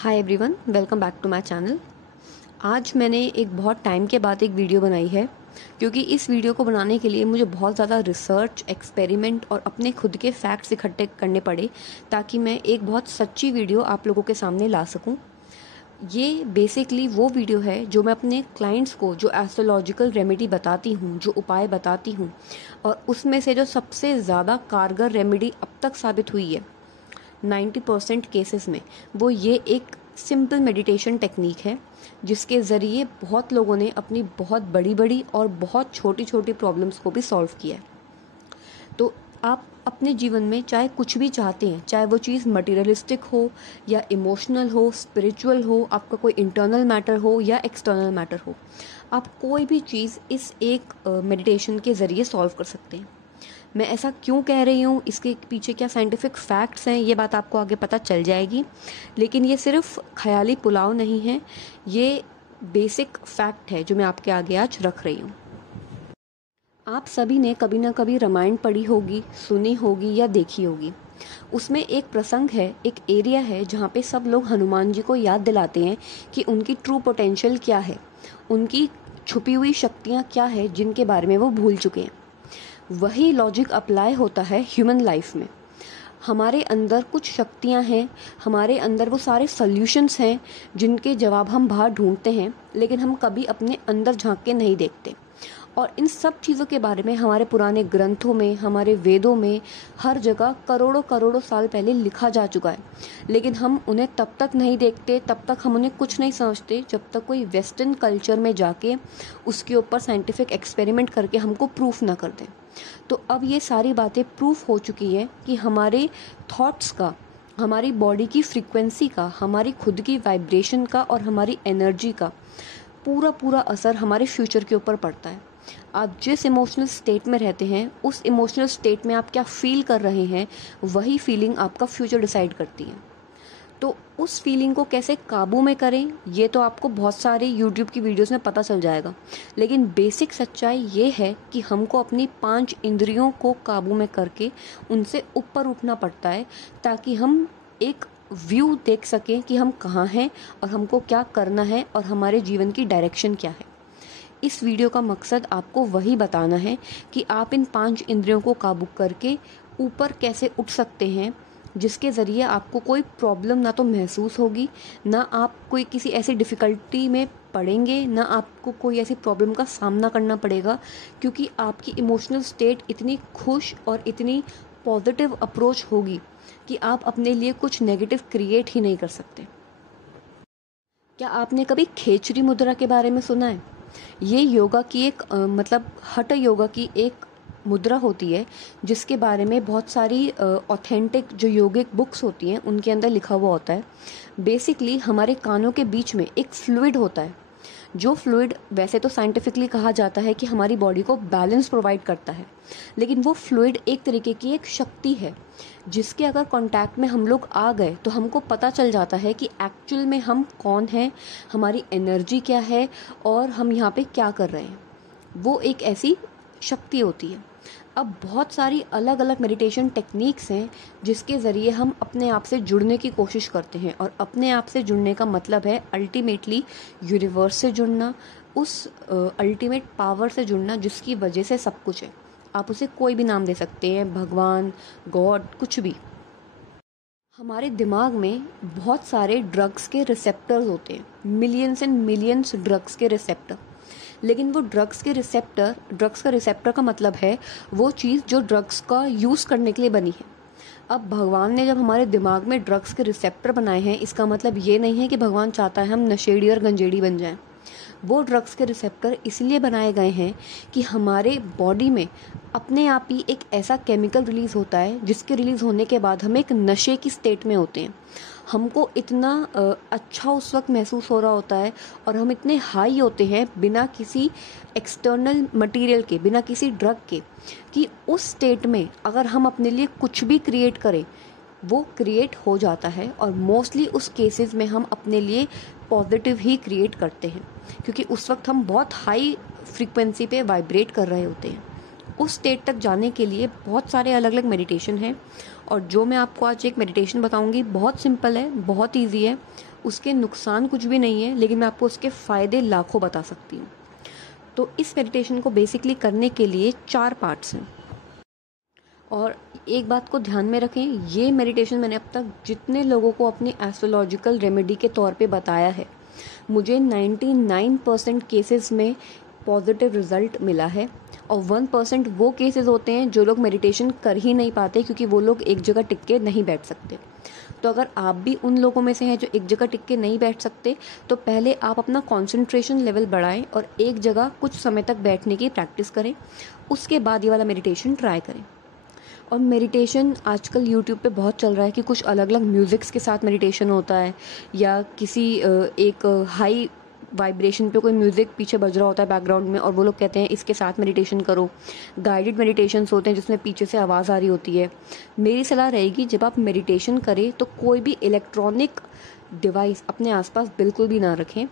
Hi everyone, welcome back to my channel. आज मैंने एक बहुत टाइम के बाद एक वीडियो बनाई है, क्योंकि इस वीडियो को बनाने के लिए मुझे बहुत ज़्यादा रिसर्च, एक्सपेरिमेंट और अपने खुद के फैक्ट्स इकट्ठे करने पड़े ताकि मैं एक बहुत सच्ची वीडियो आप लोगों के सामने ला सकूं। ये बेसिकली वो वीडियो है जो मैं अपने क्लाइंट्स को जो एस्ट्रोलॉजिकल रेमेडी बताती हूँ, जो उपाय बताती हूँ, और उसमें से जो सबसे ज़्यादा कारगर रेमेडी अब तक साबित हुई है 90% केसेस में, वो ये एक सिंपल मेडिटेशन टेक्निक है जिसके ज़रिए बहुत लोगों ने अपनी बहुत बड़ी बड़ी और बहुत छोटी छोटी प्रॉब्लम्स को भी सॉल्व किया है। तो आप अपने जीवन में चाहे कुछ भी चाहते हैं, चाहे वो चीज़ मटेरियलिस्टिक हो या इमोशनल हो, स्पिरिचुअल हो, आपका कोई इंटरनल मैटर हो या एक्सटर्नल मैटर हो, आप कोई भी चीज़ इस एक मेडिटेशन के ज़रिए सॉल्व कर सकते हैं। मैं ऐसा क्यों कह रही हूँ, इसके पीछे क्या साइंटिफिक फैक्ट्स हैं, ये बात आपको आगे पता चल जाएगी। लेकिन ये सिर्फ ख्याली पुलाव नहीं है, ये बेसिक फैक्ट है जो मैं आपके आगे आज रख रही हूँ। आप सभी ने कभी ना कभी रामायण पढ़ी होगी, सुनी होगी या देखी होगी। उसमें एक प्रसंग है, एक एरिया है जहाँ पे सब लोग हनुमान जी को याद दिलाते हैं कि उनकी ट्रू पोटेंशियल क्या है, उनकी छुपी हुई शक्तियाँ क्या है जिनके बारे में वो भूल चुके हैं। वही लॉजिक अप्लाई होता है ह्यूमन लाइफ में। हमारे अंदर कुछ शक्तियां हैं, हमारे अंदर वो सारे सॉल्यूशंस हैं जिनके जवाब हम बाहर ढूंढते हैं, लेकिन हम कभी अपने अंदर झांक के नहीं देखते। और इन सब चीज़ों के बारे में हमारे पुराने ग्रंथों में, हमारे वेदों में, हर जगह करोड़ों करोड़ों साल पहले लिखा जा चुका है। लेकिन हम उन्हें तब तक नहीं देखते, तब तक हम उन्हें कुछ नहीं समझते जब तक कोई वेस्टर्न कल्चर में जाके उसके ऊपर साइंटिफिक एक्सपेरिमेंट करके हमको प्रूफ ना कर दें। तो अब ये सारी बातें प्रूफ हो चुकी है कि हमारे थॉट्स का, हमारी बॉडी की फ्रीक्वेंसी का, हमारी खुद की वाइब्रेशन का और हमारी एनर्जी का पूरा पूरा असर हमारे फ्यूचर के ऊपर पड़ता है। आप जिस इमोशनल स्टेट में रहते हैं, उस इमोशनल स्टेट में आप क्या फील कर रहे हैं, वही फीलिंग आपका फ्यूचर डिसाइड करती है। तो उस फीलिंग को कैसे काबू में करें, ये तो आपको बहुत सारे यूट्यूब की वीडियोस में पता चल जाएगा। लेकिन बेसिक सच्चाई ये है कि हमको अपनी 5 इंद्रियों को काबू में करके उनसे ऊपर उठना पड़ता है, ताकि हम एक व्यू देख सकें कि हम कहाँ हैं और हमको क्या करना है और हमारे जीवन की डायरेक्शन क्या है। इस वीडियो का मकसद आपको वही बताना है कि आप इन 5 इंद्रियों को काबू करके ऊपर कैसे उठ सकते हैं, जिसके ज़रिए आपको कोई प्रॉब्लम ना तो महसूस होगी, ना आप कोई किसी ऐसी डिफ़िकल्टी में पड़ेंगे, ना आपको कोई ऐसी प्रॉब्लम का सामना करना पड़ेगा, क्योंकि आपकी इमोशनल स्टेट इतनी खुश और इतनी पॉजिटिव अप्रोच होगी कि आप अपने लिए कुछ नेगेटिव क्रिएट ही नहीं कर सकते। क्या आपने कभी खेचरी मुद्रा के बारे में सुना है? ये योगा की एक मतलब हठ योगा की एक मुद्रा होती है, जिसके बारे में बहुत सारी ऑथेंटिक जो योगिक बुक्स होती हैं उनके अंदर लिखा हुआ होता है। बेसिकली हमारे कानों के बीच में एक फ्लूइड होता है, जो फ्लूइड वैसे तो साइंटिफिकली कहा जाता है कि हमारी बॉडी को बैलेंस प्रोवाइड करता है, लेकिन वो फ्लूइड एक तरीके की एक शक्ति है जिसके अगर कांटेक्ट में हम लोग आ गए तो हमको पता चल जाता है कि एक्चुअल में हम कौन हैं, हमारी एनर्जी क्या है और हम यहाँ पे क्या कर रहे हैं। वो एक ऐसी शक्ति होती है। अब बहुत सारी अलग अलग मेडिटेशन टेक्निक्स हैं जिसके ज़रिए हम अपने आप से जुड़ने की कोशिश करते हैं, और अपने आप से जुड़ने का मतलब है अल्टीमेटली यूनिवर्स से जुड़ना, उस अल्टीमेट पावर से जुड़ना जिसकी वजह से सब कुछ है। आप उसे कोई भी नाम दे सकते हैं, भगवान, गॉड, कुछ भी। हमारे दिमाग में बहुत सारे ड्रग्स के रिसेप्टर्स होते हैं, मिलियंस एंड मिलियंस ड्रग्स के रिसेप्टर। लेकिन वो ड्रग्स का रिसेप्टर का मतलब है वो चीज़ जो ड्रग्स का यूज़ करने के लिए बनी है। अब भगवान ने जब हमारे दिमाग में ड्रग्स के रिसेप्टर बनाए हैं, इसका मतलब ये नहीं है कि भगवान चाहता है हम नशेड़ी और गंजेड़ी बन जाएं। वो ड्रग्स के रिसेप्टर इसलिए बनाए गए हैं कि हमारे बॉडी में अपने आप ही एक ऐसा केमिकल रिलीज़ होता है जिसके रिलीज़ होने के बाद हम एक नशे की स्टेट में होते हैं। हमको इतना अच्छा उस वक्त महसूस हो रहा होता है और हम इतने हाई होते हैं बिना किसी एक्सटर्नल मटेरियल के, बिना किसी ड्रग के, कि उस स्टेट में अगर हम अपने लिए कुछ भी क्रिएट करें वो क्रिएट हो जाता है। और मोस्टली उस केसेस में हम अपने लिए पॉजिटिव ही क्रिएट करते हैं, क्योंकि उस वक्त हम बहुत हाई फ्रीक्वेंसी पे वाइब्रेट कर रहे होते हैं। उस स्टेट तक जाने के लिए बहुत सारे अलग अलग मेडिटेशन हैं, और जो मैं आपको आज एक मेडिटेशन बताऊंगी बहुत सिंपल है, बहुत इजी है, उसके नुकसान कुछ भी नहीं है, लेकिन मैं आपको उसके फ़ायदे लाखों बता सकती हूँ। तो इस मेडिटेशन को बेसिकली करने के लिए 4 पार्ट्स हैं। और एक बात को ध्यान में रखें, ये मेडिटेशन मैंने अब तक जितने लोगों को अपनी एस्ट्रोलॉजिकल रेमेडी के तौर पे बताया है, मुझे 99% केसेस में पॉजिटिव रिजल्ट मिला है। और 1% वो केसेस होते हैं जो लोग मेडिटेशन कर ही नहीं पाते, क्योंकि वो लोग एक जगह टिक के नहीं बैठ सकते। तो अगर आप भी उन लोगों में से हैं जो एक जगह टिक के नहीं बैठ सकते, तो पहले आप अपना कंसंट्रेशन लेवल बढ़ाएं और एक जगह कुछ समय तक बैठने की प्रैक्टिस करें। उसके बाद ये वाला मेडिटेशन ट्राई करें। और मेडिटेशन आजकल यूट्यूब पे बहुत चल रहा है कि कुछ अलग अलग म्यूज़िक्स के साथ मेडिटेशन होता है, या किसी एक हाई वाइब्रेशन पे कोई म्यूज़िक पीछे बज रहा होता है बैकग्राउंड में, और वो लोग कहते हैं इसके साथ मेडिटेशन करो। गाइडेड मेडिटेशंस होते हैं जिसमें पीछे से आवाज़ आ रही होती है। मेरी सलाह रहेगी, जब आप मेडिटेशन करें तो कोई भी इलेक्ट्रॉनिक डिवाइस अपने आसपास बिल्कुल भी ना रखें।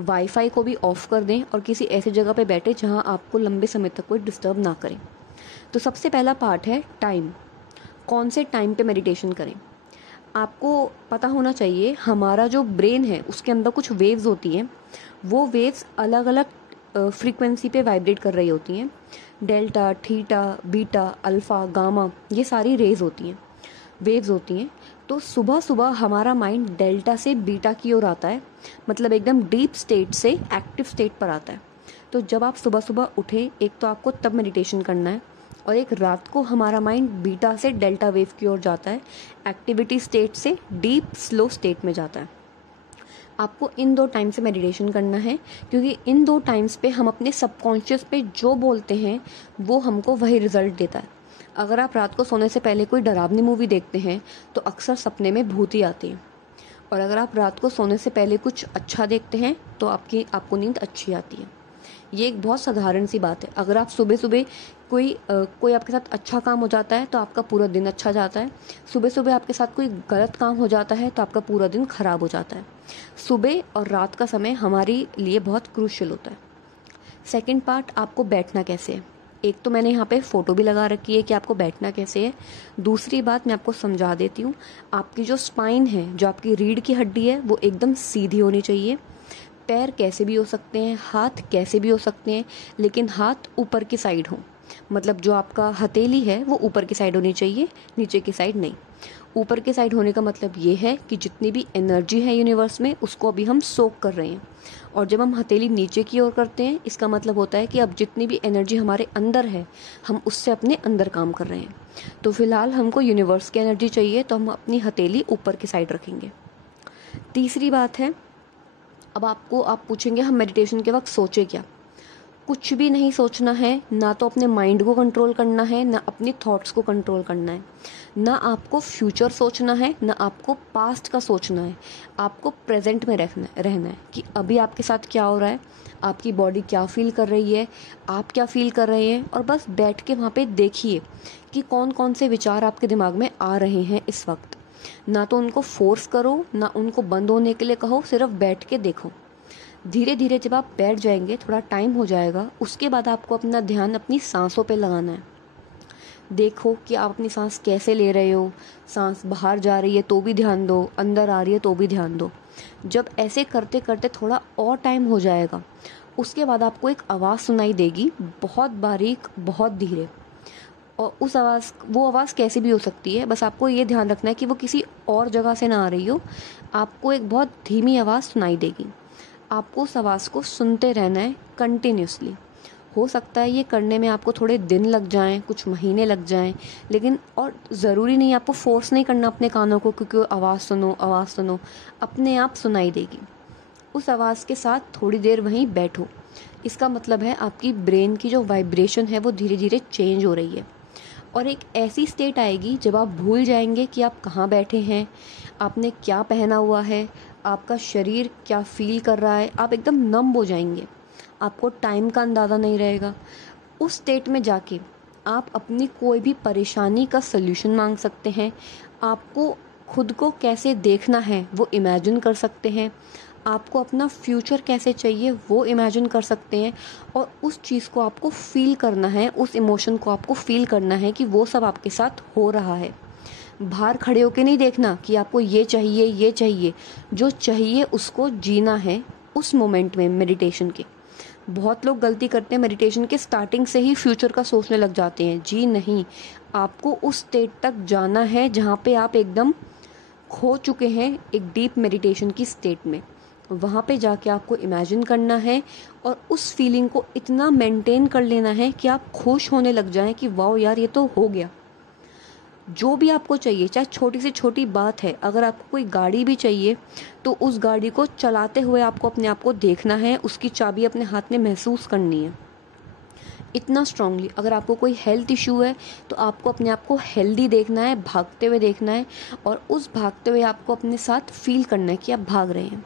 वाईफाई को भी ऑफ़ कर दें और किसी ऐसी जगह पे बैठे जहाँ आपको लंबे समय तक कोई डिस्टर्ब ना करे। तो सबसे पहला पार्ट है टाइम। कौन से टाइम पे मेडिटेशन करें? आपको पता होना चाहिए, हमारा जो ब्रेन है उसके अंदर कुछ वेव्स होती हैं। वो वेव्स अलग अलग फ्रीक्वेंसी पे वाइब्रेट कर रही होती हैं। Delta, theta, beta, alpha, gamma, ये सारी रेज होती हैं, वेव्स होती हैं। तो सुबह सुबह हमारा माइंड डेल्टा से बीटा की ओर आता है, मतलब एकदम डीप स्टेट से एक्टिव स्टेट पर आता है। तो जब आप सुबह सुबह उठे, एक तो आपको तब मेडिटेशन करना है, और एक रात को हमारा माइंड बीटा से डेल्टा वेव की ओर जाता है, एक्टिविटी स्टेट से डीप स्लो स्टेट में जाता है। आपको इन 2 टाइम से मेडिटेशन करना है, क्योंकि इन 2 टाइम्स पे हम अपने सबकॉन्शियस पे जो बोलते हैं वो हमको वही रिजल्ट देता है। अगर आप रात को सोने से पहले कोई डरावनी मूवी देखते हैं तो अक्सर सपने में भूत ही आती हैं, और अगर आप रात को सोने से पहले कुछ अच्छा देखते हैं तो आपको नींद अच्छी आती है। ये एक बहुत साधारण सी बात है। अगर आप सुबह सुबह कोई आपके साथ अच्छा काम हो जाता है तो आपका पूरा दिन अच्छा जाता है। सुबह सुबह आपके साथ कोई गलत काम हो जाता है तो आपका पूरा दिन खराब हो जाता है। सुबह और रात का समय हमारे लिए बहुत क्रूशियल होता है। सेकंड पार्ट, आपको बैठना कैसे है। एक तो मैंने यहाँ पे फ़ोटो भी लगा रखी है कि आपको बैठना कैसे है। दूसरी बात मैं आपको समझा देती हूँ। आपकी जो स्पाइन है, जो आपकी रीढ़ की हड्डी है, वो एकदम सीधी होनी चाहिए। पैर कैसे भी हो सकते हैं, हाथ कैसे भी हो सकते हैं, लेकिन हाथ ऊपर की साइड हो। मतलब जो आपका हथेली है वो ऊपर की साइड होनी चाहिए, नीचे की साइड नहीं। ऊपर की साइड होने का मतलब ये है कि जितनी भी एनर्जी है यूनिवर्स में, उसको अभी हम सोक कर रहे हैं। और जब हम हथेली नीचे की ओर करते हैं, इसका मतलब होता है कि अब जितनी भी एनर्जी हमारे अंदर है, हम उससे अपने अंदर काम कर रहे हैं। तो फिलहाल हमको यूनिवर्स की एनर्जी चाहिए, तो हम अपनी हथेली ऊपर की साइड रखेंगे। तीसरी बात है, अब आप पूछेंगे हम मेडिटेशन के वक्त सोचे क्या। कुछ भी नहीं सोचना है, ना तो अपने माइंड को कंट्रोल करना है, ना अपनी थॉट्स को कंट्रोल करना है, ना आपको फ्यूचर सोचना है, ना आपको पास्ट का सोचना है। आपको प्रेजेंट में रहना है कि अभी आपके साथ क्या हो रहा है, आपकी बॉडी क्या फील कर रही है, आप क्या फील कर रहे हैं, और बस बैठ के वहाँ पे देखिए कि कौन कौन से विचार आपके दिमाग में आ रहे हैं इस वक्त। ना तो उनको फोर्स करो, ना उनको बंद होने के लिए कहो, सिर्फ बैठ के देखो। धीरे धीरे जब आप बैठ जाएंगे, थोड़ा टाइम हो जाएगा, उसके बाद आपको अपना ध्यान अपनी सांसों पे लगाना है। देखो कि आप अपनी सांस कैसे ले रहे हो। सांस बाहर जा रही है तो भी ध्यान दो, अंदर आ रही है तो भी ध्यान दो। जब ऐसे करते करते थोड़ा और टाइम हो जाएगा, उसके बाद आपको एक आवाज़ सुनाई देगी, बहुत बारीक, बहुत धीरे। और वो आवाज़ कैसी भी हो सकती है, बस आपको ये ध्यान रखना है कि वो किसी और जगह से ना आ रही हो। आपको एक बहुत धीमी आवाज़ सुनाई देगी। आपको उस आवाज़ को सुनते रहना है कंटिन्यूसली। हो सकता है ये करने में आपको थोड़े दिन लग जाएं, कुछ महीने लग जाएं, लेकिन और ज़रूरी नहीं, आपको फोर्स नहीं करना अपने कानों को, क्योंकि आवाज़ सुनो, अपने आप सुनाई देगी। उस आवाज़ के साथ थोड़ी देर वहीं बैठो। इसका मतलब है आपकी ब्रेन की जो वाइब्रेशन है वो धीरे धीरे चेंज हो रही है, और एक ऐसी स्टेट आएगी जब आप भूल जाएंगे कि आप कहाँ बैठे हैं, आपने क्या पहना हुआ है, आपका शरीर क्या फील कर रहा है। आप एकदम नम हो जाएंगे, आपको टाइम का अंदाज़ा नहीं रहेगा। उस स्टेट में जाके आप अपनी कोई भी परेशानी का सल्यूशन मांग सकते हैं। आपको खुद को कैसे देखना है वो इमेजिन कर सकते हैं। आपको अपना फ्यूचर कैसे चाहिए वो इमेजिन कर सकते हैं, और उस चीज़ को आपको फील करना है, उस इमोशन को आपको फील करना है कि वो सब आपके साथ हो रहा है। बाहर खड़े होके नहीं देखना कि आपको ये चाहिए ये चाहिए, जो चाहिए उसको जीना है उस मोमेंट में मेडिटेशन के। बहुत लोग गलती करते हैं, मेडिटेशन के स्टार्टिंग से ही फ्यूचर का सोचने लग जाते हैं। जी नहीं, आपको उस स्टेट तक जाना है जहाँ पे आप एकदम खो चुके हैं एक डीप मेडिटेशन की स्टेट में। वहाँ पे जाके आपको इमेजिन करना है और उस फीलिंग को इतना मेंटेन कर लेना है कि आप खुश होने लग जाएं कि वाओ यार ये तो हो गया। जो भी आपको चाहिए, चाहे छोटी से छोटी बात है, अगर आपको कोई गाड़ी भी चाहिए तो उस गाड़ी को चलाते हुए आपको अपने आप को देखना है, उसकी चाबी अपने हाथ में महसूस करनी है इतना स्ट्रांगली। अगर आपको कोई हेल्थ इशू है तो आपको अपने आप को हेल्दी देखना है, भागते हुए देखना है, और उस भागते हुए आपको अपने साथ फील करना है कि आप भाग रहे हैं।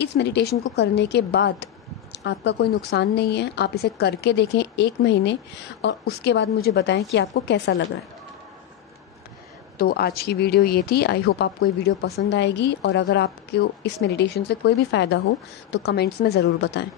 इस मेडिटेशन को करने के बाद आपका कोई नुकसान नहीं है। आप इसे करके देखें 1 महीने, और उसके बाद मुझे बताएं कि आपको कैसा लग रहा है। तो आज की वीडियो ये थी। आई होप आपको ये वीडियो पसंद आएगी, और अगर आपको इस मेडिटेशन से कोई भी फ़ायदा हो तो कमेंट्स में ज़रूर बताएं।